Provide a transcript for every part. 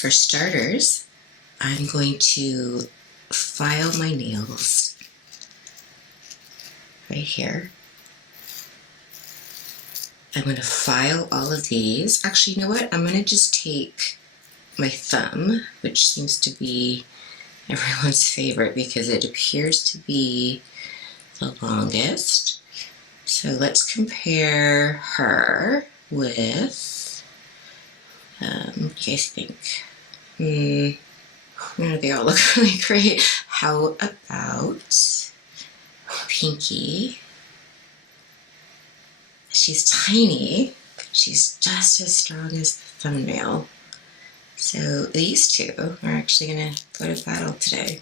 For starters, I'm going to file my nails right here. I'm going to file all of these. Actually, you know what? I'm going to just take my thumb, which seems to be everyone's favorite because it appears to be the longest. So let's compare her with, what do you guys think? They all look really great. How about Pinkie? She's tiny, but she's just as strong as the thumbnail. So these two are actually going to go to battle today.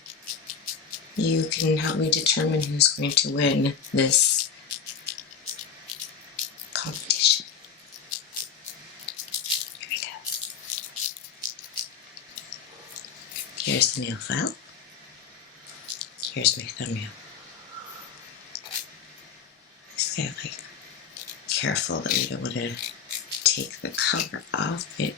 You can help me determine who's going to win this competition. Here we go. Here's the nail file. Here's my thumbnail. Just gotta careful that we don't want to take the cover off it.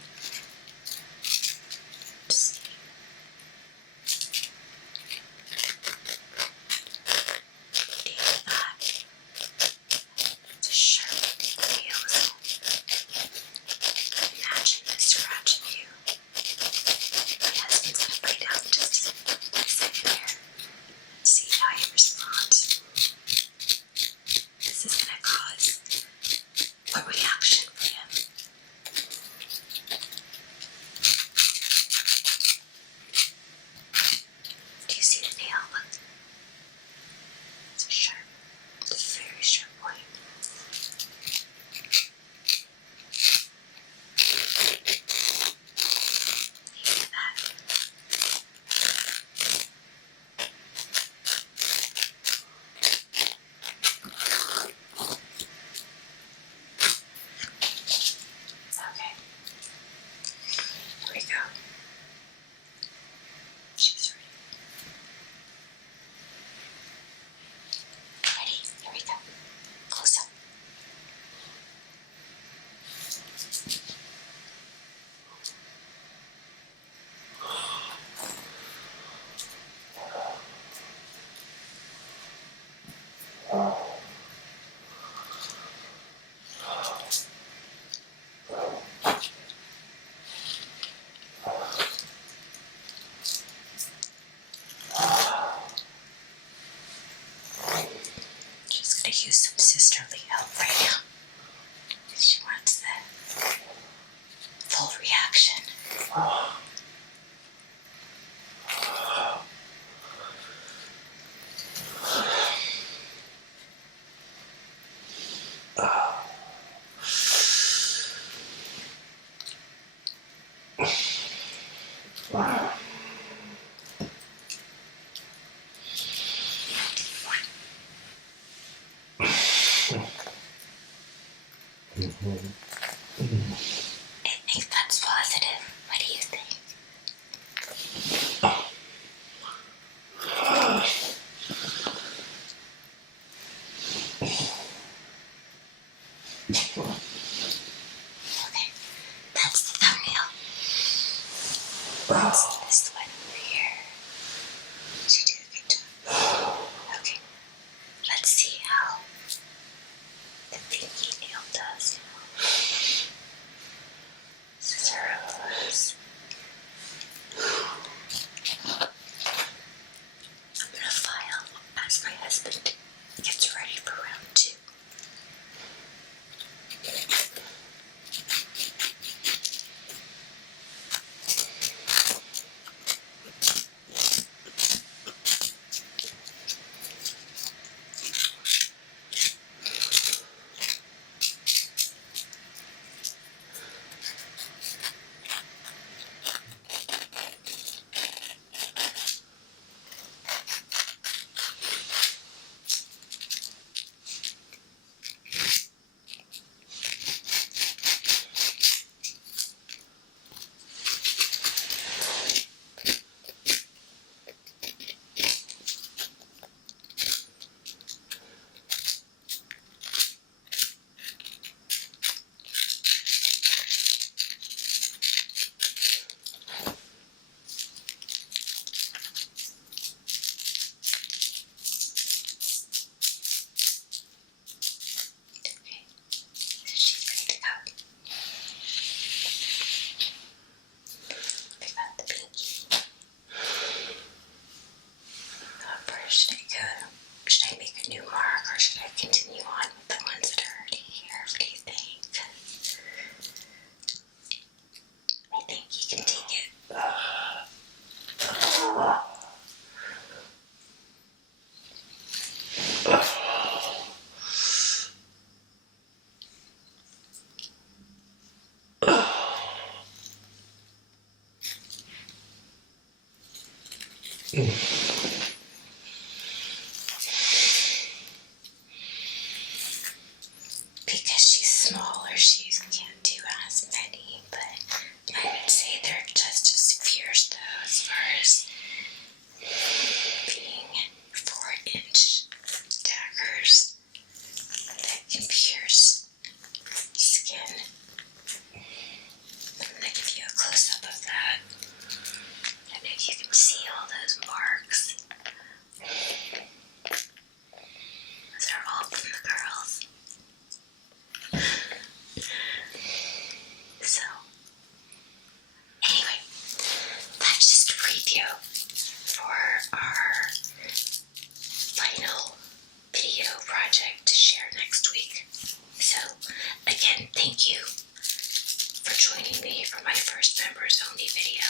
Use some sisterly help right now. She wants the full reaction. I think that's positive. What do you think? Okay, that's the thumbnail. Let's see this one over here. She did a good job. Okay, let's see how the pinky nail does now. Scissors. I'm gonna file as my husband gets ready for round 2. Because she's smaller, she can't do as many, but I would say they're just as fierce though, as far as being 4-inch daggers that can pierce skin. I'm going to give you a close-up of that. I don't know if you can see all those marks. Those are all from the girls. So, anyway, that's just a preview for our final video project to share next week. So, again, thank you for joining me for my first members only video.